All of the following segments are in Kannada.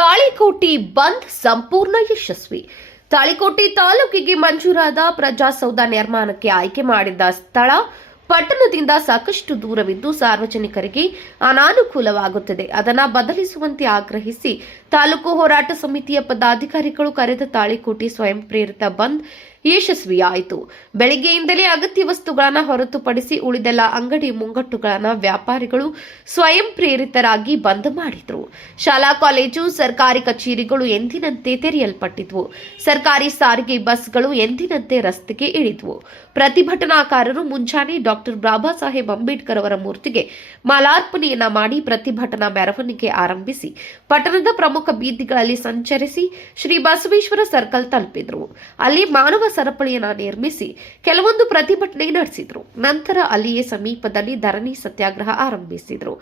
ತಾಳಿಕೋಟಿ ಬಂದ್ ಸಂಪೂರ್ಣ ಯಶಸ್ವಿ. ತಾಳಿಕೋಟಿ ತಾಲೂಕಿಗೆ ಮಂಜೂರಾದ ಪ್ರಜಾಸೌಧ ನಿರ್ಮಾಣಕ್ಕೆ ಆಯ್ಕೆ ಮಾಡಿದ ಸ್ಥಳ ಪಟ್ಟಣದಿಂದ ಸಾಕಷ್ಟು ದೂರವಿದ್ದು ಸಾರ್ವಜನಿಕರಿಗೆ ಅನಾನುಕೂಲವಾಗುತ್ತದೆ. ಅದನ್ನು ಬದಲಿಸುವಂತೆ ಆಗ್ರಹಿಸಿ ತಾಲೂಕು ಹೋರಾಟ ಸಮಿತಿಯ ಪದಾಧಿಕಾರಿಗಳು ಕರೆದ ತಾಳಿಕೋಟಿ ಸ್ವಯಂ ಪ್ರೇರಿತ ಬಂದ್ ಯಶಸ್ವಿಯಾಯಿತು. ಬೆಳಗ್ಗೆಯಿಂದಲೇ ಅಗತ್ಯ ವಸ್ತುಗಳನ್ನು ಹೊರತುಪಡಿಸಿ ಉಳಿದೆಲ್ಲ ಅಂಗಡಿ ಮುಂಗಟ್ಟುಗಳನ್ನು ವ್ಯಾಪಾರಿಗಳು ಸ್ವಯಂ ಪ್ರೇರಿತರಾಗಿ ಬಂದ್ ಮಾಡಿದ್ರು. ಶಾಲಾ ಕಾಲೇಜು ಸರ್ಕಾರಿ ಕಚೇರಿಗಳು ಎಂದಿನಂತೆ ತೆರೆಯಲ್ಪಟ್ಟಿದ್ವು. ಸರ್ಕಾರಿ ಸಾರಿಗೆ ಬಸ್ಗಳು ಎಂದಿನಂತೆ ರಸ್ತೆಗೆ ಇಳಿದ್ವು. ಪ್ರತಿಭಟನಾಕಾರರು ಮುಂಜಾನೆ ಡಾಕ್ಟರ್ ಬಾಬಾ ಸಾಹೇಬ್ ಅಂಬೇಡ್ಕರ್ ಅವರ ಮೂರ್ತಿಗೆ ಮಾಲಾರ್ಪಣೆಯನ್ನ ಮಾಡಿ ಪ್ರತಿಭಟನಾ ಮೆರವಣಿಗೆ ಆರಂಭಿಸಿ ಪಟ್ಟಣದ ಪ್ರಮುಖ ಬೀದಿಗಳಲ್ಲಿ ಸಂಚರಿಸಿ ಶ್ರೀ ಬಸವೇಶ್ವರ ಸರ್ಕಲ್ ತಲುಪಿದ್ರು. ಅಲ್ಲಿ ಮಾನವ ಸರಪಳಿಯನ್ನ ನಿರ್ಮಿಸಿ ಕೆಲವೊಂದು ಪ್ರತಿಭಟನೆ ನಡೆಸಿದ್ರು. ನಂತರ ಅಲ್ಲಿಯೇ ಸಮೀಪದಲ್ಲಿ ಧರಣಿ ಸತ್ಯಾಗ್ರಹ ಆರಂಭಿಸಿದ್ರು.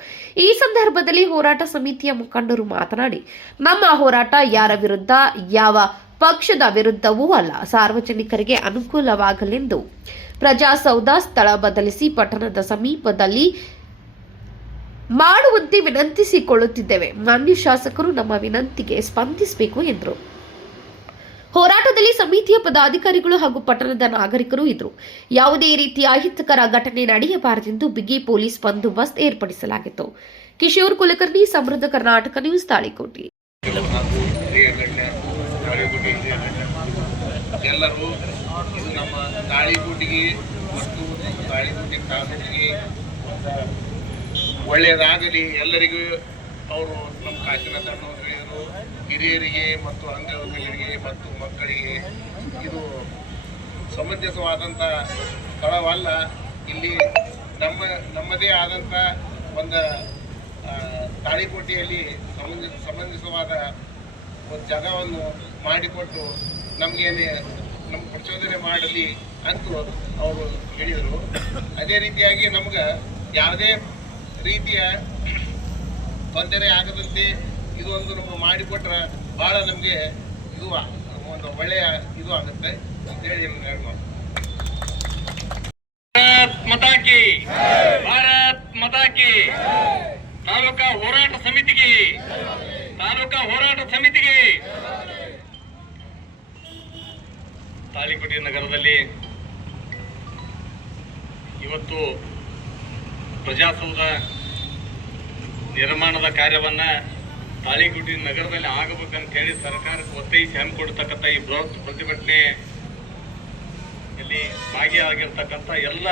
ಈ ಸಂದರ್ಭದಲ್ಲಿ ಹೋರಾಟ ಸಮಿತಿಯ ಮುಖಂಡರು ಮಾತನಾಡಿ, ನಮ್ಮ ಹೋರಾಟ ಯಾರ ವಿರುದ್ಧ, ಯಾವ ಪಕ್ಷದ ವಿರುದ್ಧವೂ ಅಲ್ಲ, ಸಾರ್ವಜನಿಕರಿಗೆ ಅನುಕೂಲವಾಗಲೆಂದು ಪ್ರಜಾಸೌಧ ಸ್ಥಳ ಬದಲಿಸಿ ಪಟ್ಟಣದ ಸಮೀಪದಲ್ಲಿ ಮಾಡುವಂತೆ ವಿನಂತಿಸಿಕೊಳ್ಳುತ್ತಿದ್ದೇವೆ. ಮಾನ್ಯ ಶಾಸಕರು ನಮ್ಮ ವಿನಂತಿಗೆ ಸ್ಪಂದಿಸಬೇಕು ಎಂದರು. ಹೋರಾಟದಲ್ಲಿ ಸಮಿತಿಯ ಪದಾಧಿಕಾರಿಗಳು ಹಾಗೂ ಪಟ್ಟಣದ ನಾಗರಿಕರು ಇದ್ದರು. ಯಾವುದೇ ರೀತಿಯ ಅಹಿತಕರ ಘಟನೆ ನಡೆಯಬಾರದೆಂದು ಬಿಗಿ ಪೊಲೀಸ್ ಬಂದೋಬಸ್ತ್ ಏರ್ಪಡಿಸಲಾಗಿತ್ತು. ಕಿಶೋರ್ ಕುಲಕರ್ಣಿ, ಸಮೃದ್ಧ ಕರ್ನಾಟಕ ನ್ಯೂಸ್, ತಾಳಿಕೋಟಿ. ಎಲ್ಲರೂ ಇದು ನಮ್ಮ ತಾಳಿಕೋಟಿಗೆ ಮತ್ತು ತಾಳಿಕೋಟಿ ತಾಲೂಕಿಗೆ ಒಳ್ಳೆಯದಾಗಲಿ. ಎಲ್ಲರಿಗೂ ಅವರು ನಮ್ಮ ಕಾಶಿನಾಥ ಹೇಳಿದರು, ಹಿರಿಯರಿಗೆ ಮತ್ತು ಅಂಗವಿಕಲರಿಗೆ ಮತ್ತು ಮಕ್ಕಳಿಗೆ ಇದು ಸಮಂಜಸವಾದಂಥ ಸ್ಥಳವಲ್ಲ. ಇಲ್ಲಿ ನಮ್ಮದೇ ಆದಂಥ ಒಂದು ತಾಳಿಕೋಟೆಯಲ್ಲಿ ಸಮಂಜಸವಾದ ಒಂದು ಜಾಗವನ್ನು ಮಾಡಿಕೊಟ್ಟು ನಮಗೇನೆ ನಮ್ಮ ಪ್ರಚೋದನೆ ಮಾಡಲಿ ಅಂತ ಅವರು ಹೇಳಿದರು. ಅದೇ ರೀತಿಯಾಗಿ ನಮ್ಗೆ ಯಾವುದೇ ರೀತಿಯ ತೊಂದರೆ ಆಗದಂತೆ ಇದು ಒಂದು ನಮ್ಗೆ ಮಾಡಿಕೊಟ್ರೆ ಭಾಳ ನಮಗೆ ಇದು ಒಂದು ಒಳ್ಳೆಯ ಇದು ಆಗುತ್ತೆ ಅಂತೇಳಿ ಭಾರತ್ ಮತಾಕಿ, ಭಾರತ್ ಮತಾಕಿ. ತಾಲೂಕಾ ಹೋರಾಟ ಸಮಿತಿಗೆ, ತಾಲೂಕಾ ಹೋರಾಟ ಸಮಿತಿಗೆ. ತಾಳಿಕೋಟಿ ನಗರದಲ್ಲಿ ಇವತ್ತು ಪ್ರಜಾಸೌಧ ನಿರ್ಮಾಣದ ಕಾರ್ಯವನ್ನ ತಾಳಿಕೋಟಿ ನಗರದಲ್ಲಿ ಆಗಬೇಕಂತ ಹೇಳಿ ಸರ್ಕಾರಕ್ಕೆ ಒತ್ತಾಯಿಸಿ ಹಮ್ಮಿಕೊಡ್ತಕ್ಕಂಥ ಈ ಬೃಹತ್ ಪ್ರತಿಭಟನೆಯಲ್ಲಿ ಭಾಗಿಯಾಗಿರ್ತಕ್ಕಂಥ ಎಲ್ಲ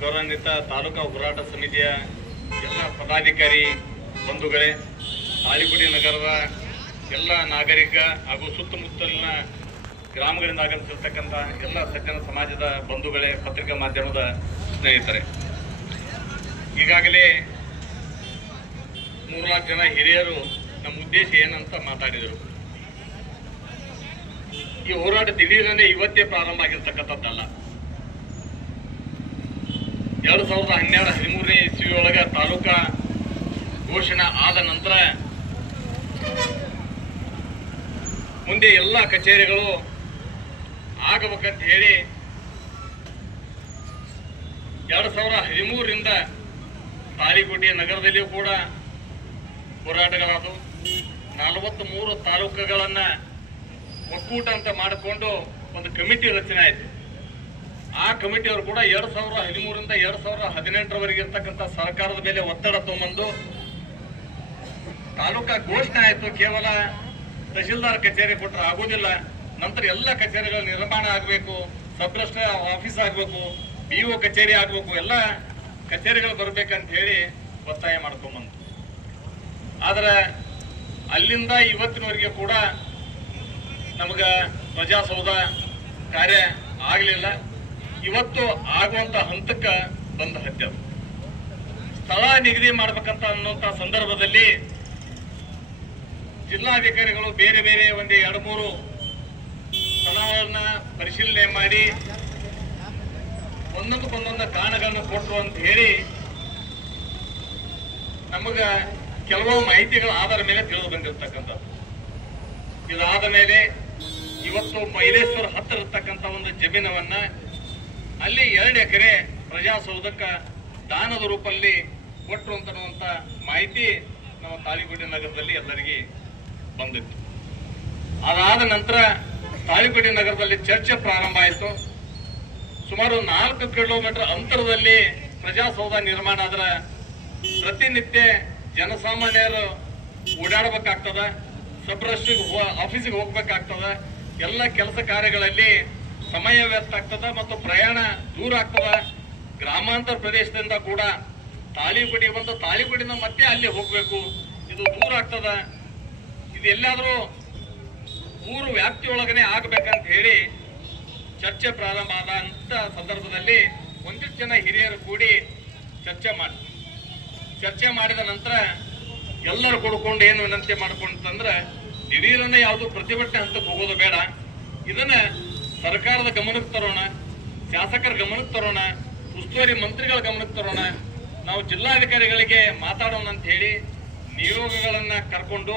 ಗೌರವಾನ್ವಿತ ತಾಲೂಕಾ ಹೋರಾಟ ಸಮಿತಿಯ ಎಲ್ಲ ಪದಾಧಿಕಾರಿ ಬಂಧುಗಳೇ, ತಾಳಿಕೋಟಿ ನಗರದ ಎಲ್ಲ ನಾಗರಿಕ ಹಾಗೂ ಸುತ್ತಮುತ್ತಲಿನ ಗ್ರಾಮಗಳಿಂದ ಆಗಮಿಸಿರ್ತಕ್ಕಂಥ ಎಲ್ಲ ಸಜ್ಜನ ಸಮಾಜದ ಬಂಧುಗಳೇ, ಪತ್ರಿಕಾ ಮಾಧ್ಯಮದ ಸ್ನೇಹಿತರೆ, ಈಗಾಗಲೇ 3-4 ಜನ ಹಿರಿಯರು ನಮ್ಮ ಉದ್ದೇಶ ಏನಂತ ಮಾತಾಡಿದರು. ಈ ಹೋರಾಟ ದಿಢೀರನೆ ಇವತ್ತೇ ಪ್ರಾರಂಭ ಆಗಿರ್ತಕ್ಕಂಥದ್ದಲ್ಲ. 2012-13ನೇ ಇಸ್ವಿಯೊಳಗ ತಾಲೂಕಾ ಘೋಷಣೆ ಆದ ನಂತರ ಮುಂದೆ ಎಲ್ಲ ಕಚೇರಿಗಳು ಆಗಬೇಕಂತ ಹೇಳಿ 2013ರಿಂದ ತಾಳಿಕೋಟೆ ನಗರದಲ್ಲಿಯೂ ಕೂಡ ಹೋರಾಟಗಳಾದವು. 43 ತಾಲೂಕುಗಳನ್ನ ಒಕ್ಕೂಟ ಅಂತ ಮಾಡಿಕೊಂಡು ಒಂದು ಕಮಿಟಿ ರಚನೆ ಆಯಿತು. ಆ ಕಮಿಟಿಯವರು ಕೂಡ 2013ರಿಂದ 2018ರವರೆಗೆ ಇರ್ತಕ್ಕಂಥ ಸರ್ಕಾರದ ಮೇಲೆ ಒತ್ತಡ ತಗೊಂಡು ತಾಲೂಕಾ ಘೋಷಣೆ ಆಯಿತು. ಕೇವಲ ತಹಶೀಲ್ದಾರ್ ಕಚೇರಿ ಕೊಟ್ಟರೆ ಆಗೋದಿಲ್ಲ, ನಂತರ ಎಲ್ಲ ಕಚೇರಿಗಳ ನಿರ್ಮಾಣ ಆಗಬೇಕು, ಸಬ್ ರಿಜಿಸ್ಟ್ರಾರ್ ಆಫೀಸ್ ಆಗಬೇಕು, BO ಕಚೇರಿ ಆಗಬೇಕು, ಎಲ್ಲ ಕಚೇರಿಗಳು ಬರ್ಬೇಕಂತ ಹೇಳಿ ಒತ್ತಾಯ ಮಾಡ್ಕೊಂಬಂತು. ಆದ್ರೆ ಅಲ್ಲಿಂದ ಇವತ್ತಿನವರೆಗೆ ಕೂಡ ನಮಗೆ ಪ್ರಜಾಸೌಧ ಕಾರ್ಯ ಆಗಲಿಲ್ಲ. ಇವತ್ತು ಆಗುವಂತ ಹಂತಕ್ಕೆ ಬಂದ ಹತ್ಯದ ಸ್ಥಳ ನಿಗದಿ ಮಾಡ್ಬೇಕಂತ ಅನ್ನುವಂಥ ಸಂದರ್ಭದಲ್ಲಿ ಜಿಲ್ಲಾಧಿಕಾರಿಗಳು ಬೇರೆ ಬೇರೆ ಒಂದು 2-3 ಸ್ಥಳಗಳನ್ನ ಪರಿಶೀಲನೆ ಮಾಡಿ ಒಂದೊಂದಕ್ಕೊಂದೊಂದು ಕಾರಣಗಳನ್ನು ಕೊಟ್ಟರು ಅಂತ ಹೇಳಿ ನಮಗ ಕೆಲವು ಮಾಹಿತಿಗಳ ಆಧಾರ ಮೇಲೆ ತಿಳಿದು ಬಂದಿರತಕ್ಕಂಥದ್ದು. ಇದಾದ ಮೇಲೆ ಇವತ್ತು ಮೈಲೇಶ್ವರ ಹತ್ತಿರ ಇರ್ತಕ್ಕಂಥ ಒಂದು ಜಮೀನವನ್ನ ಅಲ್ಲಿ 2 ಎಕರೆ ಪ್ರಜಾಸೌಧಕ್ಕೆ ದಾನದ ರೂಪದಲ್ಲಿ ಕೊಟ್ಟರು ಅಂತನ್ನುವಂಥ ಮಾಹಿತಿ ನಾವು ತಾಳಿಕೋಟೆ ನಗರದಲ್ಲಿ ಎಲ್ಲರಿಗೆ ಬಂದಿತ್ತು. ಅದಾದ ನಂತರ ತಾಳಿಕೋಟೆ ನಗರದಲ್ಲಿ ಚರ್ಚೆ ಪ್ರಾರಂಭ ಆಯಿತು. ಸುಮಾರು 4 ಕಿಲೋಮೀಟರ್ ಅಂತರದಲ್ಲಿ ಪ್ರಜಾಸೌಧ ನಿರ್ಮಾಣ ಆದ್ರೆ ಪ್ರತಿನಿತ್ಯ ಜನಸಾಮಾನ್ಯರು ಓಡಾಡಬೇಕಾಗ್ತದ, ಸಬ್ ರಿಜಿಸ್ಟ್ರಿಗೆ ಆಫೀಸಿಗೆ ಹೋಗ್ಬೇಕಾಗ್ತದ, ಎಲ್ಲ ಕೆಲಸ ಕಾರ್ಯಗಳಲ್ಲಿ ಸಮಯ ವ್ಯರ್ಥ ಆಗ್ತದ ಮತ್ತು ಪ್ರಯಾಣ ದೂರ ಆಗ್ತದ. ಗ್ರಾಮಾಂತರ ಪ್ರದೇಶದಿಂದ ಕೂಡ ತಾಳಿಕೋಟೆಗೆ ಬಂದು ತಾಳಿಕೋಟೆಯಿಂದ ಮತ್ತೆ ಅಲ್ಲಿ ಹೋಗ್ಬೇಕು, ಇದು ದೂರ ಆಗ್ತದ. ಇದು ಎಲ್ಲಾದ್ರೂ ಊರು ವ್ಯಾಪ್ತಿಯೊಳಗನೆ ಆಗ್ಬೇಕಂತ ಹೇಳಿ ಚರ್ಚೆ ಪ್ರಾರಂಭ ಆದಂತ ಸಂದರ್ಭದಲ್ಲಿ ಒಂದಿಷ್ಟು ಜನ ಹಿರಿಯರು ಕೂಡಿ ಚರ್ಚೆ ಮಾಡಿದ ನಂತರ ಎಲ್ಲರೂ ಕೊಡ್ಕೊಂಡು ಏನು ವಿನಂತಿ ಮಾಡ್ಕೊಂತಂದ್ರೆ ದಿಢೀರನ್ನ ಯಾವುದು ಪ್ರತಿಭಟನೆ ಹಂತಕ್ಕೆ ಹೋಗೋದು ಬೇಡ, ಇದನ್ನ ಸರ್ಕಾರದ ಗಮನಕ್ಕೆ ತರೋಣ, ಶಾಸಕರ ಗಮನಕ್ಕೆ ತರೋಣ, ಉಸ್ತುವಾರಿ ಮಂತ್ರಿಗಳ ಗಮನಕ್ಕೆ ತರೋಣ, ನಾವು ಜಿಲ್ಲಾಧಿಕಾರಿಗಳಿಗೆ ಮಾತಾಡೋಣ ಅಂತ ಹೇಳಿ ನಿಯೋಗಗಳನ್ನ ಕರ್ಕೊಂಡು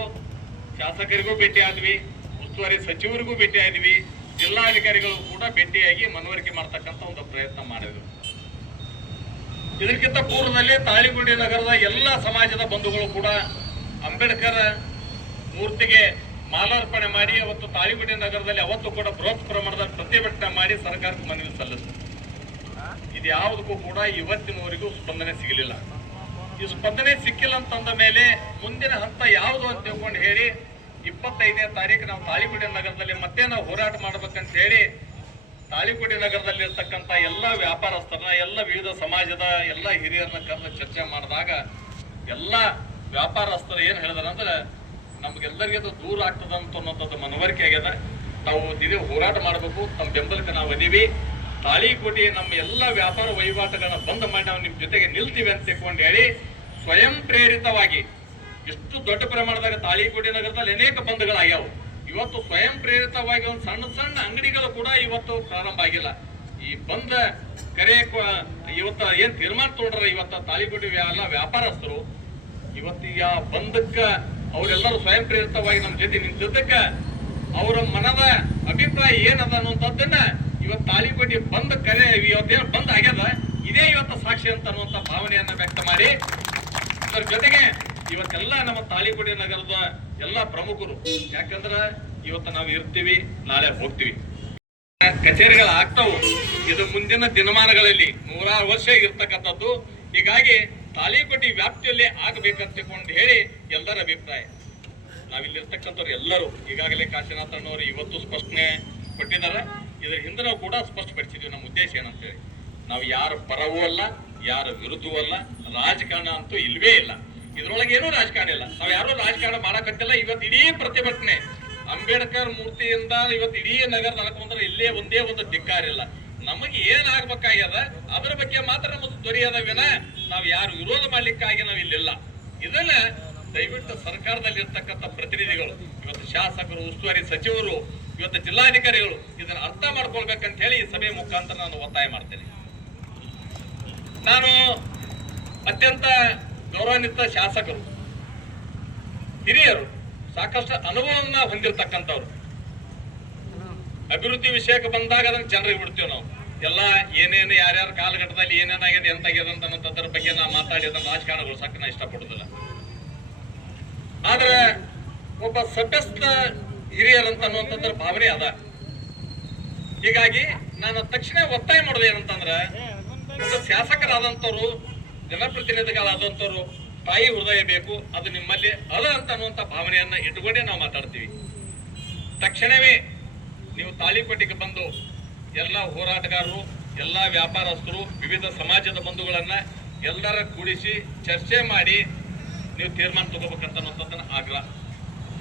ಶಾಸಕರಿಗೂ ಭೇಟಿ ಆದ್ವಿ, ಉಸ್ತುವಾರಿ ಸಚಿವರಿಗೂ ಭೇಟಿ ಆದ್ವಿ, ಜಿಲ್ಲಾಧಿಕಾರಿಗಳು ಕೂಡ ಭೇಟಿಯಾಗಿ ಮನವರಿಕೆ ಮಾಡ್ತಕ್ಕಂಥ ಒಂದು ಪ್ರಯತ್ನ ಮಾಡಿದ್ರು. ಇದಕ್ಕಿಂತ ಪೂರ್ವದಲ್ಲಿ ತಾಳಿಕೋಟೆ ನಗರದ ಎಲ್ಲ ಸಮಾಜದ ಬಂಧುಗಳು ಕೂಡ ಅಂಬೇಡ್ಕರ್ ಮೂರ್ತಿಗೆ ಮಾಲಾರ್ಪಣೆ ಮಾಡಿ ಅವತ್ತು ತಾಳಿಕೋಟೆ ನಗರದಲ್ಲಿ ಅವತ್ತು ಕೂಡ ಬೃಹತ್ ಪ್ರಮಾಣದ ಪ್ರತಿಭಟನೆ ಮಾಡಿ ಸರ್ಕಾರಕ್ಕೆ ಮನವಿ ಸಲ್ಲಿಸಿದ್ರು. ಇದು ಯಾವುದಕ್ಕೂ ಕೂಡ ಇವತ್ತಿನವರೆಗೂ ಸ್ಪಂದನೆ ಸಿಗಲಿಲ್ಲ. ಈ ಸ್ಪಂದನೆ ಸಿಕ್ಕಿಲ್ಲ ಅಂತಂದ ಮೇಲೆ ಮುಂದಿನ ಹಂತ ಯಾವುದು ಅಂತ ತಿಳ್ಕೊಂಡು ಹೇಳಿ 25ನೇ ತಾರೀಕು ನಾವು ತಾಳಿಕೋಟೆ ನಗರದಲ್ಲಿ ಮತ್ತೆ ನಾವು ಹೋರಾಟ ಮಾಡ್ಬೇಕಂತ ಹೇಳಿ ತಾಳಿಕೋಟೆ ನಗರದಲ್ಲಿ ಇರ್ತಕ್ಕಂಥ ಎಲ್ಲ ವ್ಯಾಪಾರಸ್ಥರನ್ನ, ಎಲ್ಲ ವಿವಿಧ ಸಮಾಜದ ಎಲ್ಲ ಹಿರಿಯರನ್ನ ಕರೆದು ಚರ್ಚೆ ಮಾಡಿದಾಗ ಎಲ್ಲ ವ್ಯಾಪಾರಸ್ಥರು ಏನ್ ಹೇಳಿದಾರೆ ಅಂದ್ರೆ ನಮ್ಗೆಲ್ಲರಿಗೂ ದೂರ ಆಗ್ತದ ಅನ್ನೋಂಥದ್ದು ಮನವರಿಕೆ ಆಗ್ಯದ. ತಾವು ದಿನೇ ಹೋರಾಟ ಮಾಡಬೇಕು, ತಮ್ಮ ಬೆಂಬಲಕ್ಕೆ ನಾವು ಅದೀವಿ, ತಾಳಿಕೋಟೆ ನಮ್ಮ ಎಲ್ಲ ವ್ಯಾಪಾರ ವಹಿವಾಟುಗಳನ್ನ ಬಂದ್ ಮಾಡಿ ನಾವು ನಿಮ್ ಜೊತೆಗೆ ನಿಲ್ತೀವಿ ಅಂತ ತಿಳ್ಕೊಂಡು ಹೇಳಿ ಸ್ವಯಂ ಪ್ರೇರಿತವಾಗಿ ಎಷ್ಟು ದೊಡ್ಡ ಪ್ರಮಾಣದಾಗ ತಾಳಿಕೋಟೆ ನಗರದಲ್ಲಿ ಅನೇಕ ಬಂದ್ಗಳಾಗ್ಯಾವ. ಇವತ್ತು ಸ್ವಯಂ ಪ್ರೇರಿತವಾಗಿ ಒಂದು ಸಣ್ಣ ಅಂಗಡಿಗಳು ಕೂಡ ಇವತ್ತು ಪ್ರಾರಂಭ ಆಗಿಲ್ಲ. ಈ ಬಂದ ಕರೆ ಇವತ್ತ ಏನ್ ತೀರ್ಮಾನ ತಗೊಂಡ್ರ ಇವತ್ತ ತಾಳಿಕೋಟೆ ಎಲ್ಲ ವ್ಯಾಪಾರಸ್ಥರು ಇವತ್ತೀಗ ಬಂದಕ್ಕ ಅವರೆಲ್ಲರೂ ಸ್ವಯಂ ಪ್ರೇರಿತವಾಗಿ ನಮ್ಮ ಜೊತೆ ನಿಂತಕ್ಕ ಅವರ ಮನದ ಅಭಿಪ್ರಾಯ ಏನದ ಅನ್ನುವಂಥದ್ದನ್ನ ಇವತ್ತು ತಾಳಿಕೋಟೆ ಬಂದ ಕರೆ ಇವತ್ತೇನು ಬಂದ್ ಆಗ್ಯದ ಇದೇ ಇವತ್ತು ಸಾಕ್ಷಿ ಅಂತ ಅನ್ನುವಂಥ ಭಾವನೆಯನ್ನ ವ್ಯಕ್ತ ಮಾಡಿ ಅದರ ಜೊತೆಗೆ ಇವತ್ತೆಲ್ಲ ನಮ್ಮ ತಾಳಿಕೋಟೆ ನಗರದ ಎಲ್ಲ ಪ್ರಮುಖರು, ಯಾಕಂದ್ರ ಇವತ್ತು ನಾವು ಇರ್ತೀವಿ, ನಾಳೆ ಹೋಗ್ತೀವಿ, ಕಚೇರಿಗಳು ಆಗ್ತಾವು. ಇದು ಮುಂದಿನ ದಿನಮಾನಗಳಲ್ಲಿ 100 ವರ್ಷ ಇರ್ತಕ್ಕಂಥದ್ದು. ಹೀಗಾಗಿ ತಾಳಿಕೋಟೆ ವ್ಯಾಪ್ತಿಯಲ್ಲಿ ಆಗಬೇಕಂತ ತಿಳ್ಕೊಂಡು ಹೇಳಿ ಎಲ್ಲರ ಅಭಿಪ್ರಾಯ. ನಾವಿಲ್ಲಿರ್ತಕ್ಕಂಥವ್ರು ಎಲ್ಲರೂ ಈಗಾಗಲೇ ಕಾಶಿನಾಥಣ್ಣವರು ಇವತ್ತು ಸ್ಪಷ್ಟನೆ ಕೊಟ್ಟಿದ್ದಾರೆ. ಇದರ ಹಿಂದೆ ನಾವು ಕೂಡ ಸ್ಪಷ್ಟಪಡಿಸಿದ್ವಿ ನಮ್ಮ ಉದ್ದೇಶ ಏನಂತೇಳಿ. ನಾವು ಯಾರ ಪರವೂ ಅಲ್ಲ, ಯಾರ ವಿರುದ್ಧವೂ ಅಲ್ಲ, ರಾಜಕಾರಣ ಅಂತೂ ಇಲ್ವೇ ಇಲ್ಲ. ಇದ್ರೊಳಗೆ ಏನೂ ರಾಜಕಾರಣ ಇಲ್ಲ. ನಾವು ಯಾರು ರಾಜಕಾರಣ ಮಾಡಕತ್ತಿಲ್ಲ. ಇವತ್ತು ಇಡೀ ಪ್ರತಿಭಟನೆ ಅಂಬೇಡ್ಕರ್ ಮೂರ್ತಿಯಿಂದ ಇವತ್ತು ಇಡೀ ನಗರ ನಡ್ಕೊಂಡ್ರೆ ಇಲ್ಲೇ ಒಂದೇ ಒಂದು ಧಿಕ್ಕಾರಿಲ್ಲ. ನಮಗೆ ಏನಾಗ್ಬೇಕಾಗ್ಯದ ಅದರ ಬಗ್ಗೆ ಮಾತ್ರ ನಮ್ಮದು ದೊರೆಯದ ವಿನ ನಾವು ಯಾರು ವಿರೋಧ ಮಾಡ್ಲಿಕ್ಕಾಗಿ ನಾವು ಇಲ್ಲಿಲ್ಲ. ಇದನ್ನ ದಯವಿಟ್ಟು ಸರ್ಕಾರದಲ್ಲಿ ಇರ್ತಕ್ಕಂಥ ಪ್ರತಿನಿಧಿಗಳು, ಇವತ್ತು ಶಾಸಕರು, ಉಸ್ತುವಾರಿ ಸಚಿವರು, ಇವತ್ತು ಜಿಲ್ಲಾಧಿಕಾರಿಗಳು ಇದನ್ನ ಅರ್ಥ ಮಾಡ್ಕೊಳ್ಬೇಕಂತ ಹೇಳಿ ಈ ಸಭೆ ಮುಖಾಂತರ ನಾನು ಒತ್ತಾಯ ಮಾಡ್ತೇನೆ. ನಾನು ಅತ್ಯಂತ ಗೌರವಾನ್ವಿತ ಶಾಸಕರು, ಹಿರಿಯರು, ಸಾಕಷ್ಟು ಅನುಭವವನ್ನ ಹೊಂದಿರತಕ್ಕಂಥವ್ರು. ಅಭಿವೃದ್ಧಿ ವಿಷಯಕ್ಕೆ ಬಂದಾಗ ಅದನ್ನ ಜನರಿಗೆ ಬಿಡ್ತೀವಿ ನಾವು. ಎಲ್ಲ ಏನೇನು ಯಾರ್ಯಾರ ಕಾಲಘಟ್ಟದಲ್ಲಿ ಏನೇನಾಗಿದೆ ಎಂತಾಗಿದೆ ಅನ್ನೋದ್ರ ಬಗ್ಗೆ ನಾ ಮಾತಾಡಿ ಅದನ್ನ ರಾಜಕಾರಣಗೊಳಿಸಕ್ಕೆ ನಾ ಇಷ್ಟಪಡುದಿಲ್ಲ. ಆದ್ರೆ ಒಬ್ಬ ಸಭ್ಯಸ್ಥ ಹಿರಿಯರಂತ ಅನ್ನುವಂಥದ್ರ ಭಾವನೆ ಅದ. ಹೀಗಾಗಿ ನಾನು ತಕ್ಷಣ ಒತ್ತಾಯ ಮಾಡೋದು ಏನಂತಂದ್ರ ಶಾಸಕರಾದಂಥವ್ರು, ಜನಪ್ರತಿನಿಧಿಗಳಾದಂಥವ್ರು ತಾಯಿ ಹೃದಯ ಬೇಕು, ಅದು ನಿಮ್ಮಲ್ಲಿ ಅದ ಅಂತ ಅನ್ನುವಂಥ ಭಾವನೆಯನ್ನ ಇಟ್ಟುಕೊಂಡೇ ನಾವು ಮಾತಾಡ್ತೀವಿ. ತಕ್ಷಣವೇ ನೀವು ತಾಳಿಕೋಟೆಗೆ ಬಂದು ಎಲ್ಲ ಹೋರಾಟಗಾರರು, ಎಲ್ಲ ವ್ಯಾಪಾರಸ್ಥರು, ವಿವಿಧ ಸಮಾಜದ ಬಂಧುಗಳನ್ನ ಎಲ್ಲರ ಕೂಡಿಸಿ ಚರ್ಚೆ ಮಾಡಿ ನೀವು ತೀರ್ಮಾನ ತಗೋಬೇಕಂತ ಅನ್ನೋದನ್ನ ಆಗ್ರಹ.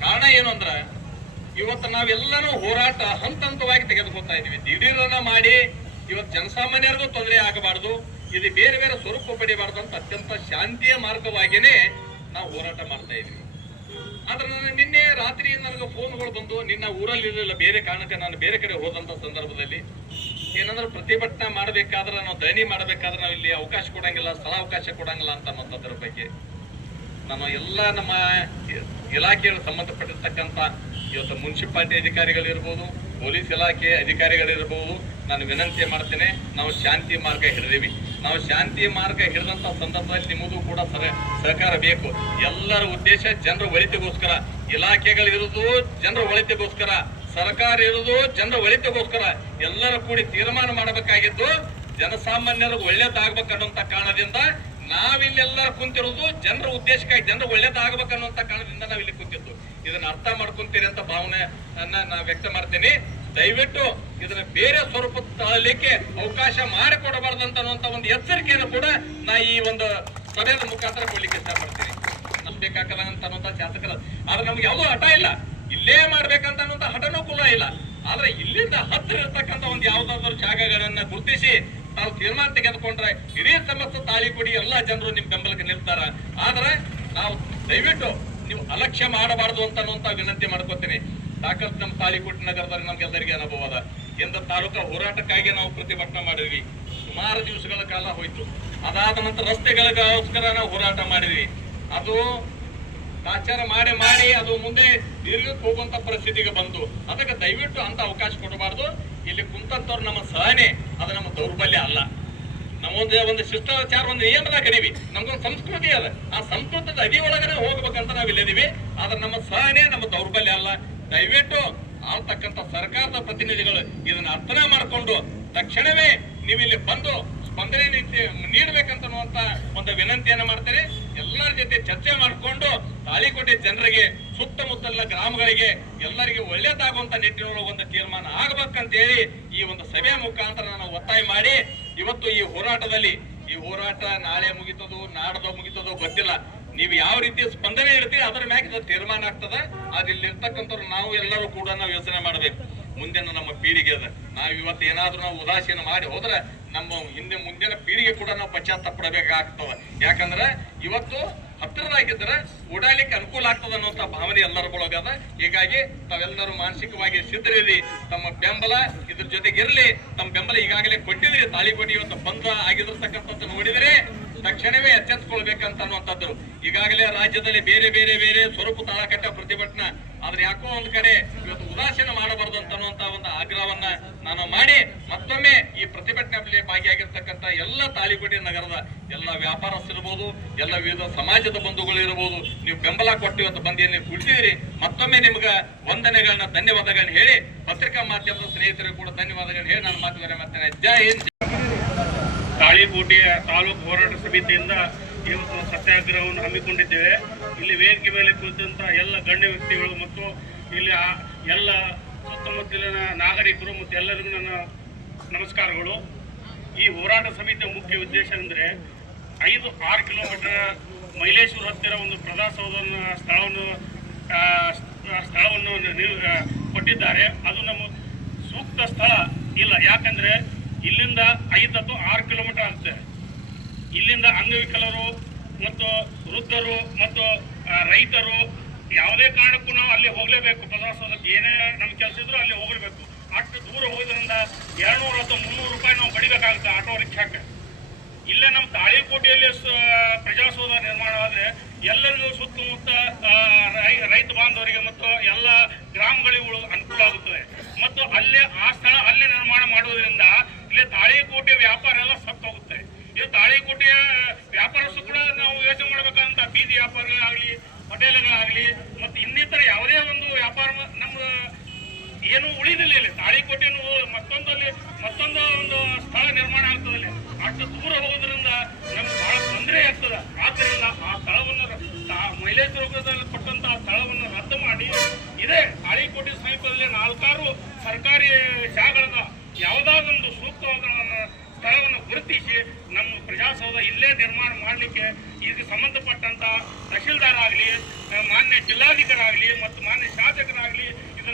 ಕಾರಣ ಏನು ಅಂದ್ರ ಇವತ್ತು ನಾವೆಲ್ಲನೂ ಹೋರಾಟ ಹಂತ ಹಂತವಾಗಿ ತೆಗೆದುಕೊಳ್ತಾ ಇದೀವಿ. ದಿಢೀರನ್ನ ಮಾಡಿ ಇವತ್ತು ಜನಸಾಮಾನ್ಯರಿಗೂ ತೊಂದರೆ ಆಗಬಾರ್ದು, ಇದು ಬೇರೆ ಬೇರೆ ಸ್ವರೂಪ ಪಡಿಬಾರ್ದು ಅಂತ ಅತ್ಯಂತ ಶಾಂತಿಯ ಮಾರ್ಗವಾಗಿಯೇ ನಾವು ಹೋರಾಟ ಮಾಡ್ತಾ ಇದೀವಿ. ಆದ್ರೆ ನಿನ್ನೆ ರಾತ್ರಿ ನನಗೆ ಫೋನ್ಗಳು ಬಂದು, ನಿನ್ನ ಊರಲ್ಲಿ ಇರಲಿಲ್ಲ, ಬೇರೆ ಕಾರಣಕ್ಕೆ ನಾನು ಬೇರೆ ಕಡೆ ಹೋದಂತ ಸಂದರ್ಭದಲ್ಲಿ ಏನಂದ್ರೆ ಪ್ರತಿಭಟನೆ ಮಾಡಬೇಕಾದ್ರೆ, ನಾವು ಧರಣಿ ಮಾಡಬೇಕಾದ್ರೆ ನಾವು ಇಲ್ಲಿ ಅವಕಾಶ ಕೊಡಂಗಿಲ್ಲ, ಸ್ಥಳ ಅವಕಾಶ ಕೊಡಂಗಿಲ್ಲ ಅಂತ ಅನ್ನೋದ್ರ ಬಗ್ಗೆ ನಾನು ಎಲ್ಲ ನಮ್ಮ ಇಲಾಖೆಗಳು ಸಂಬಂಧಪಟ್ಟಿರ್ತಕ್ಕಂಥ ಇವತ್ತು ಮುನ್ಸಿಪಾಲಿಟಿ ಅಧಿಕಾರಿಗಳಿರ್ಬೋದು, ಪೊಲೀಸ್ ಇಲಾಖೆ ಅಧಿಕಾರಿಗಳಿರ್ಬೋದು, ನಾನು ವಿನಂತಿ ಮಾಡ್ತೇನೆ. ನಾವು ಶಾಂತಿ ಮಾರ್ಗ ಹಿಡಿದೀವಿ. ನಾವು ಶಾಂತಿ ಮಾರ್ಗ ಹಿಡಿದಂತ ಸಂದರ್ಭದಲ್ಲಿ ನಿಮ್ಮದು ಕೂಡ ಸಹಕಾರ ಬೇಕು. ಎಲ್ಲರ ಉದ್ದೇಶ ಜನರ ಒಳಿತಿಗೋಸ್ಕರ, ಇಲಾಖೆಗಳಿರುವುದು ಜನರ ಒಳಿತಿಗೋಸ್ಕರ, ಸರ್ಕಾರ ಇರುವುದು ಜನರ ಒಳಿತಿಗೋಸ್ಕರ. ಎಲ್ಲರೂ ಕೂಡಿ ತೀರ್ಮಾನ ಮಾಡಬೇಕಾಗಿದ್ದು ಜನಸಾಮಾನ್ಯರು ಒಳ್ಳೇದಾಗ್ಬೇಕನ್ನುವಂತ ಕಾರಣದಿಂದ ನಾವಿಲ್ಲೆಲ್ಲರೂ ಕುಂತಿರೋದು ಜನರ ಉದ್ದೇಶಕ್ಕಾಗಿ, ಜನರು ಒಳ್ಳೇದಾಗ್ಬೇಕನ್ನುವಂತ ಕಾರಣದಿಂದ ನಾವಿಲ್ಲಿ ಕುಂತಿದ್ದು. ಇದನ್ನ ಅರ್ಥ ಮಾಡ್ಕೊಂತೀರಿ ಅಂತ ಭಾವನೆಯನ್ನ ನಾ ವ್ಯಕ್ತ ಮಾಡ್ತೀನಿ. ದಯವಿಟ್ಟು ಇದನ್ನ ಬೇರೆ ಸ್ವರೂಪ ತಗೊಳ್ಳಿಕ್ಕೆ ಅವಕಾಶ ಮಾಡಿಕೊಡಬಾರ್ದಂತ ಒಂದು ಎಚ್ಚರಿಕೆಯನ್ನು ಕೂಡ ನಾ ಈ ಒಂದು ಸಭೆಯ ಮುಖಾಂತರ ಕೊಡ್ಲಿಕ್ಕೆ ಇಷ್ಟಪಡ್ತೀನಿ. ನಮ್ಗೆ ಬೇಕಾಗಲ್ಲ ಅಂತ ಅನ್ನುವಂತ ಶಾಸಕರ, ಆದ್ರೆ ನಮ್ಗೆ ಯಾವುದೂ ಹಠ ಇಲ್ಲ, ಇಲ್ಲೇ ಮಾಡ್ಬೇಕಂತ ಅನ್ನುವಂತ ಹಠನೂ ಕೂಡ ಇಲ್ಲ. ಆದ್ರೆ ಇಲ್ಲಿಂದ ಹತ್ತಿರ ಇರ್ತಕ್ಕಂಥ ಒಂದು ಯಾವ್ದಾದ್ರು ಜಾಗಗಳನ್ನ ಗುರುತಿಸಿ ತಾವು ತೀರ್ಮಾನ ತೆಗೆದುಕೊಂಡ್ರೆ ಇಡೀ ಸಮಸ್ತ ತಾಳಿಕೋಟಿ ಎಲ್ಲಾ ಜನರು ನಿಮ್ ಬೆಂಬಲಕ್ಕೆ ನಿಲ್ತಾರ. ಆದ್ರೆ ನಾವು ದಯವಿಟ್ಟು ನೀವು ಅಲಕ್ಷ್ಯ ಮಾಡಬಾರದು ಅಂತ ವಿನಂತಿ ಮಾಡ್ಕೊತೀನಿ. ಸಾಕಷ್ಟು ನಮ್ಮ ತಾಳಿಕೋಟಿ ನಗರದಲ್ಲಿ ನಮ್ಗೆಲ್ಲರಿಗೆ ಅನುಭವ ಅದ. ಇಂದ ತಾಲೂಕಾ ಹೋರಾಟಕ್ಕಾಗಿ ನಾವು ಪ್ರತಿಭಟನೆ ಮಾಡಿದ್ವಿ, ಸುಮಾರು ದಿವಸಗಳ ಕಾಲ ಹೋಯ್ತು. ಅದಾದ ನಂತರ ರಸ್ತೆಗಳಿಗೋಸ್ಕರ ನಾವು ಹೋರಾಟ ಮಾಡಿದ್ವಿ. ಅದು ಆಚಾರ ಮಾಡಿ ಅದು ಮುಂದೆ ದೀರ್ಘಕ್ಕೆ ಹೋಗುವಂತ ಪರಿಸ್ಥಿತಿಗೆ ಬಂತು. ಅದಕ್ಕೆ ದಯವಿಟ್ಟು ಅಂತ ಅವಕಾಶ ಕೊಡಬಾರ್ದು. ಇಲ್ಲಿ ಕುಂತಂತವ್ರು ನಮ್ಮ ಸಹನೆ, ಅದು ನಮ್ಮ ದೌರ್ಬಲ್ಯ ಅಲ್ಲ. ನಮ್ಮೊಂದೇ ಒಂದು ಶಿಷ್ಟಾಚಾರ, ಒಂದು ನಿಯಮದ ಕರೀವಿ, ನಮ್ಗೊಂದು ಸಂಸ್ಕೃತಿ ಅದ. ಆ ಸಂಸ್ಕೃತದ ಅಡಿ ಒಳಗಡೆ ಹೋಗ್ಬೇಕಂತ ನಾವ್ ಇಲ್ಲಿದ್ದೀವಿ. ಆದ್ರೆ ನಮ್ಮ ಸಹನೆ ನಮ್ಮ ದೌರ್ಬಲ್ಯ ಅಲ್ಲ. ದಯವಿಟ್ಟು ಆಳ್ತಕ್ಕಂಥ ಸರ್ಕಾರದ ಪ್ರತಿನಿಧಿಗಳು ಇದನ್ನ ಅರ್ಥ ಮಾಡಿಕೊಂಡು ತಕ್ಷಣವೇ ನೀವಿಲ್ಲಿ ಬಂದು ಸ್ಪಂದನೆ ನೀಡಬೇಕಂತ ಒಂದು ವಿನಂತಿಯನ್ನ ಮಾಡ್ತಾರೆ. ಎಲ್ಲರ ಜೊತೆ ಚರ್ಚೆ ಮಾಡಿಕೊಂಡು ತಾಳಿಕೋಟೆ ಜನರಿಗೆ, ಸುತ್ತಮುತ್ತಲಿನ ಗ್ರಾಮಗಳಿಗೆ ಎಲ್ಲರಿಗೆ ಒಳ್ಳೇದಾಗುವಂತ ನಿಟ್ಟಿನೊಳಗೆ ಒಂದು ತೀರ್ಮಾನ ಆಗ್ಬೇಕಂತ ಹೇಳಿ ಈ ಒಂದು ಸಭೆಯ ಮುಖಾಂತರ ನಾವು ಒತ್ತಾಯ ಮಾಡಿ ಇವತ್ತು ಈ ಹೋರಾಟದಲ್ಲಿ, ಈ ಹೋರಾಟ ನಾಳೆ ಮುಗಿತದೋ ನಾಡ್ದೋ ಮುಗಿತದೋ ಗೊತ್ತಿಲ್ಲ, ನೀವು ಯಾವ ರೀತಿ ಸ್ಪಂದನೆ ಇಡ್ತೀವಿ ಅದರ ಮ್ಯಾಗ ತೀರ್ಮಾನ ಆಗ್ತದ. ಆದ್ರೆ ಇಲ್ಲಿ ಇರ್ತಕ್ಕಂಥವ್ರು ನಾವು ಎಲ್ಲರೂ ಕೂಡ ನಾವು ಯೋಚನೆ ಮಾಡ್ಬೇಕು. ಮುಂದಿನ ನಮ್ಮ ಪೀಳಿಗೆ ಅದ, ನಾವ್ ಇವತ್ತು ಏನಾದ್ರೂ ನಾವು ಉದಾಸೀನ ಮಾಡಿ ಹೋದ್ರೆ ನಮ್ಮ ಮುಂದಿನ ಪೀಳಿಗೆ ಕೂಡ ನಾವು ಪಶ್ಚಾತ್ತಾಪ ಪಡಬೇಕಾಗ್ತದ. ಯಾಕಂದ್ರೆ ಇವತ್ತು ಹತ್ತಿರದಾಗಿದ್ರೆ ಓಡಾಡ್ಲಿಕ್ಕೆ ಅನುಕೂಲ ಆಗ್ತದ ಅನ್ನುವಂತ ಭಾವನೆ ಎಲ್ಲರಿಗೊಳಗದ. ಹೀಗಾಗಿ ತಾವೆಲ್ಲರೂ ಮಾನಸಿಕವಾಗಿ ಸಿದ್ಧರಿರಿ, ತಮ್ಮ ಬೆಂಬಲ ಇದ್ರ ಜೊತೆಗಿರ್ಲಿ. ತಮ್ಮ ಬೆಂಬಲ ಈಗಾಗಲೇ ಕೊಟ್ಟಿದ್ರಿ. ತಾಳಿಕೋಟಿ ಇವತ್ತು ಬಂದ ಆಗಿರ್ತಕ್ಕಂಥದ್ದು ನೋಡಿದ್ರೆ ತಕ್ಷಣವೇ ಎಚ್ಚೆತ್ಕೊಳ್ಬೇಕಂತ ಅನ್ನುವಂಥದ್ದು. ಈಗಾಗಲೇ ರಾಜ್ಯದಲ್ಲಿ ಬೇರೆ ಬೇರೆ ಬೇರೆ ಸ್ವರೂಪ ತಾಳಕಟ್ಟ ಪ್ರತಿಭಟನೆ, ಆದ್ರೆ ಯಾಕೋ ಒಂದ್ ಕಡೆ ಇವತ್ತು ಉದಾಸೀನ ಮಾಡಬಾರ್ದು ಅಂತ ಅನ್ನುವಂತ ಒಂದು ಆಗ್ರಹವನ್ನ ನಾನು ಮಾಡಿ ಮತ್ತೊಮ್ಮೆ ಈ ಪ್ರತಿಭಟನೆಯಲ್ಲಿ ಭಾಗಿಯಾಗಿರ್ತಕ್ಕಂಥ ಎಲ್ಲ ತಾಳಿಕೋಟೆ ನಗರದ ಎಲ್ಲ ವ್ಯಾಪಾರಸ್ಥರಿರ್ಬೋದು, ಎಲ್ಲ ವಿವಿಧ ಸಮಾಜದ ಬಂಧುಗಳು ಇರಬಹುದು, ನೀವು ಬೆಂಬಲ ಕೊಟ್ಟು ಇವತ್ತು ಬಂದು ನೀವು ಕುಳಿತಿದ್ದೀರಿ. ಮತ್ತೊಮ್ಮೆ ನಿಮ್ಗ ವಂದನೆಗಳನ್ನ, ಧನ್ಯವಾದಗಳನ್ನ ಹೇಳಿ, ಪತ್ರಿಕಾ ಮಾಧ್ಯಮದ ಸ್ನೇಹಿತರಿಗೂ ಕೂಡ ಧನ್ಯವಾದಗಳನ್ನ ಹೇಳಿ ನಾನು ಮಾತುಕತೆ ಮಾಡ್ತೇನೆ. ಜೈ ಹಿಂದ್. ತಾಳಿಕೋಟೆಯ ತಾಲೂಕು ಹೋರಾಟ ಸಮಿತಿಯಿಂದ ಇವತ್ತು ಸತ್ಯಾಗ್ರಹವನ್ನು ಹಮ್ಮಿಕೊಂಡಿದ್ದೇವೆ. ಇಲ್ಲಿ ವೇದಿಕೆ ಮೇಲೆ ಕುಳಿತಂತ ಎಲ್ಲ ಗಣ್ಯ ವ್ಯಕ್ತಿಗಳು ಮತ್ತು ಇಲ್ಲಿ ಎಲ್ಲ ಸುತ್ತಮುತ್ತಲಿನ ನಾಗರಿಕರು ಮತ್ತು ಎಲ್ಲರಿಗೂ ನನ್ನ ನಮಸ್ಕಾರಗಳು. ಈ ಹೋರಾಟ ಸಮಿತಿಯ ಮುಖ್ಯ ಉದ್ದೇಶ ಅಂದರೆ 5-6 ಕಿಲೋಮೀಟರ್ ಮೈಲೇಶ್ವರ ಹತ್ತಿರ ಒಂದು ಪ್ರಜಾಸೌಧ ಸ್ಥಳವನ್ನು ಕೊಟ್ಟಿದ್ದಾರೆ. ಅದು ನಮ್ಮ ಸೂಕ್ತ ಸ್ಥಳ ಇಲ್ಲ. ಯಾಕಂದ್ರೆ ಇಲ್ಲಿಂದ 5 ಅಥವಾ 6 ಕಿಲೋಮೀಟರ್ ಆಗುತ್ತೆ. ಇಲ್ಲಿಂದ ಅಂಗವಿಕಲರು ಮತ್ತು ವೃದ್ಧರು ಮತ್ತು ರೈತರು ಯಾವುದೇ ಕಾರಣಕ್ಕೂ ನಾವು ಅಲ್ಲಿ ಹೋಗಲೇಬೇಕು. ಪ್ರಜಾಸೌಧಕ್ಕೆ ಏನೇ ನಮ್ಮ ಕೆಲಸ ಇದ್ರೂ ಅಲ್ಲಿ ಹೋಗಲೇಬೇಕು. ಅಷ್ಟು ದೂರ ಹೋಗೋದ್ರಿಂದ 200 ಅಥವಾ 300 ರೂಪಾಯಿ ನಾವು ಪಡಿಬೇಕಾಗುತ್ತೆ ಆಟೋ ರಿಕ್ಷಾಕ್ಕೆ. ಇಲ್ಲೇ ನಮ್ಮ ತಾಳಿಕೋಟೆಯಲ್ಲಿ ಪ್ರಜಾಸೌಧ ನಿರ್ಮಾಣ ಆದರೆ ಎಲ್ಲರಿಗೂ ಸುತ್ತಮುತ್ತ ರೈತ ಬಾಂಧವರಿಗೆ ಮತ್ತು ಎಲ್ಲ ಗ್ರಾಮಗಳಿಗೂ ಅನುಕೂಲ ಆಗುತ್ತದೆ. ಮತ್ತು ಅಲ್ಲೇ ಆ ಸ್ಥಳ ಅಲ್ಲೇ ನಿರ್ಮಾಣ ಮಾಡೋದ್ರಿಂದ ಇಲ್ಲೇ ತಾಳಿಕೋಟೆ ವ್ಯಾಪಾರ ಎಲ್ಲ ಸತ್ತು ಹೋಗುತ್ತೆ. ಇದು ತಾಳಿಕೋಟೆಯ ವ್ಯಾಪಾರಸ್ಥರು ಕೂಡ ನಾವು ಯೋಚನೆ ಮಾಡ್ಬೇಕಂತ, ಬೀದಿ ವ್ಯಾಪಾರಗಳಾಗಲಿ, ಹೋಟೆಲ್ಗಳಾಗಲಿ ಮತ್ತು ಇನ್ನಿತರ ಯಾವುದೇ ಒಂದು ವ್ಯಾಪಾರ ನಮ್ಮ ಏನು ಉಳಿದಿಲ್ಲ. ಇಲ್ಲಿ ತಾಳಿಕೋಟೆ ಮತ್ತೊಂದು ಒಂದು ಸ್ಥಳ ನಿರ್ಮಾಣ ಆಗ್ತದಲ್ಲಿ ಅಷ್ಟು ದೂರ ಹೋಗೋದ್ರಿಂದ ನಮ್ಗೆ ಬಹಳ ತೊಂದರೆ ಆಗ್ತದೆ. ಆದ್ದರಿಂದ ಆ ಸ್ಥಳವನ್ನು ಮೈಲೇಶ್ವರದಲ್ಲಿ ಕೊಟ್ಟಂತ ಸ್ಥಳವನ್ನು ರದ್ದು ಮಾಡಿ ಇದೇ ತಾಳಿಕೋಟೆ ಸಮೀಪದಲ್ಲಿ 4 ಸರ್ಕಾರಿ ಶಾಲೆಗಳನ್ನ ಯಾವುದಾದೊಂದು ಸೂಕ್ತವಾದ ಸ್ಥಳವನ್ನು ಗುರುತಿಸಿ ನಮ್ಮ ಪ್ರಜಾಸೌಧ ಇಲ್ಲೇ ನಿರ್ಮಾಣ ಮಾಡಲಿಕ್ಕೆ ಇದಕ್ಕೆ ಸಂಬಂಧಪಟ್ಟಂತ ತಹಶೀಲ್ದಾರ್ ಆಗಲಿ, ಮಾನ್ಯ ಜಿಲ್ಲಾಧಿಕಾರಿ ಆಗಲಿ ಮತ್ತು ಮಾನ್ಯ ಶಾಸಕರಾಗಲಿ